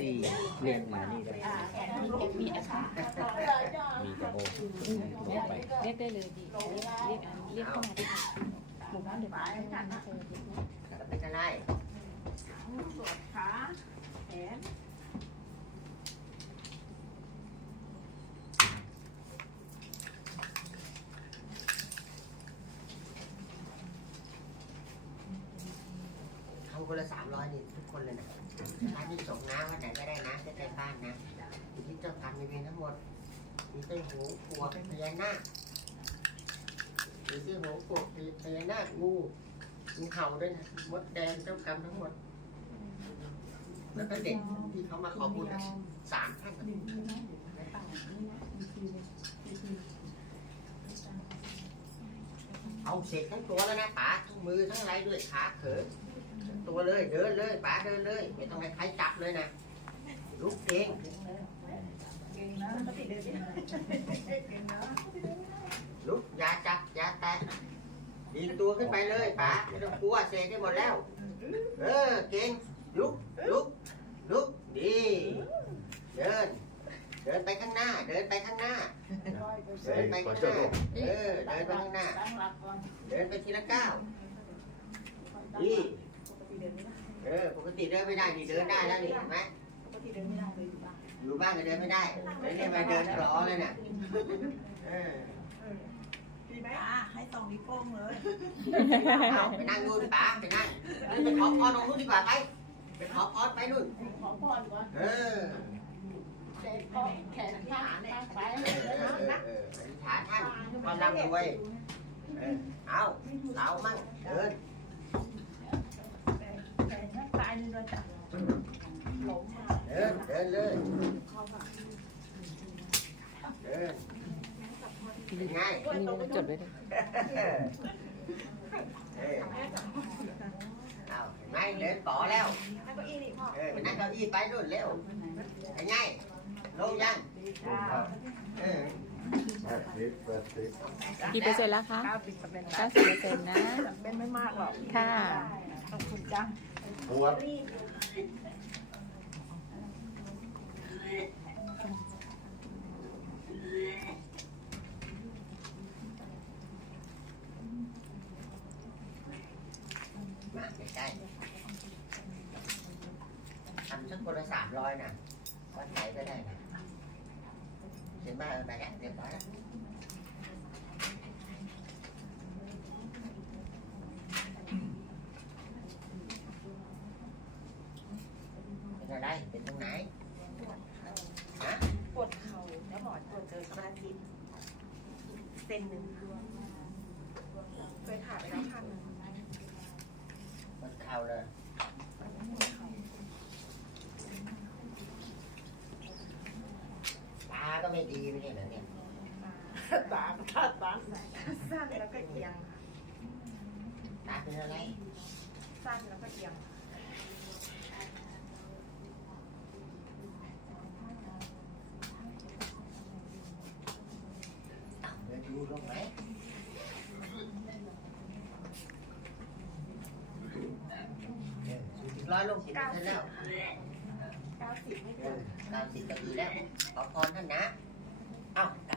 ซี่เรียงมานี่ได้มีมีอาคามีกระโบกลงไปเรียกได้เลยดีเรียกอันเรียกเข้ามาได้หมู่บ้านเดือดร้อนกันนะเป็นอะได้ขาแขน คนละสามร้อยนี่ทุกคนเลยนะร้านนี้ส่งน้ำวันไหนก็ได้นะใกล้ๆบ้านนะอยู่ที่เจ้ากรรมนายเวรทั้งหมด มีเจ้าหูปวกพญานาคมีเจ้าหูปวกพญานาคงูงูเห่าด้วยนะมดแดงเจ้ากรรมทั้งหมด แล้วก็เด็กที่เขามาขอบุญนะสามท่านนะเอาเสร็จทั้งตัวแล้วนะป๋าทั้งมือทั้งไรด้วยขาเขิน ตัวเลยเดินเลยป๋าเดินเลยไม่ต้องให้ใครจับเลยนะลุกเองเก่งนะปฏิเดินเก่งนะลุกอย่าจับอย่าแตะดีดตัวขึ้นไปเลยป๋าไม่ต้องกลัวเสร็จได้หมดแล้ว เออเก่งลุกลุกลุกดีเดินเดินไปข้างหน้า เดินไปข้างหน้า เดินไปข้างหน้า เออ เดินไปข้างหน้าตั้งหลักก่อนเดินไปทีละก้าวดีปกติ เดินไม่ได้เออปกติเดินไม่ได้นี่เดินได้แล้วนี่เห็นไหมปกติเดินไม่ได้เลยอยู่บ้านอยู่บ้านก็เดินไม่ได้แล้วนี่มาเดินหลอเลยน่ะเออดีไหมอะให้สองนิ้วโป้งเลยเอาไปนั่งนู่นป๋าไปนั่งไปขอพรตรงนู้นดีกว่าไปไปขอพรไปนู่นขอพรก่อนเออเด็กขอแขนข้างข้างไปเออเออเออเอออธิษฐานท่านความร่ำรวยเออเอาเรามั่งเดินแข นข้างซ้ายนี่ด้วยจ้ะหลงมาเดินเดินเลยเดินเป็นไงนี่จดไว้เลยเออเอาเห็นไหมเดินต่อแล้ว แล้วก็อีนี่พ่อเออไปนั่งเก้าอี้ไปนู่นเร็วเป็นไงลงยังเออ แปดสิบแปดสิบกี่เปอร์เซ็นต์แล้วคะเก้าสิบเปอร์เซ็นต์เก้าสิบเปอร์เซ็นต์นะ เป็นไม่มากหรอกค่ะ ขอบคุณจ้าปวดมาใกล้ๆทำสักคนละสามร้อยนะวัดไหนก็ได้นะ เห็นไหมเออไปแล้วเรียบร้อยแล้วเป็นอะไรเป็นตรงไหนปวดเข่าแล้วหมอตรวจเจอสมาธิเซนหนึ่งเคยขาดไปแล้วพันหนึ่งมันเข่าเลยตาก็ไม่ดีไม่ใช่เหรอเนี่ย ตาตาตาสั้นแล้วก็เอียงตาเป็นอะไรสั้นแล้วก็เอียงอ้าวเดินดูลงไหมเออสูงถึงร้อยลงสิบเปอร์เซ็นต์แล้วเก้าสิบไม่เอเกิอนตามสิบก็ดีแล้ว ขอพรท่านนะ เ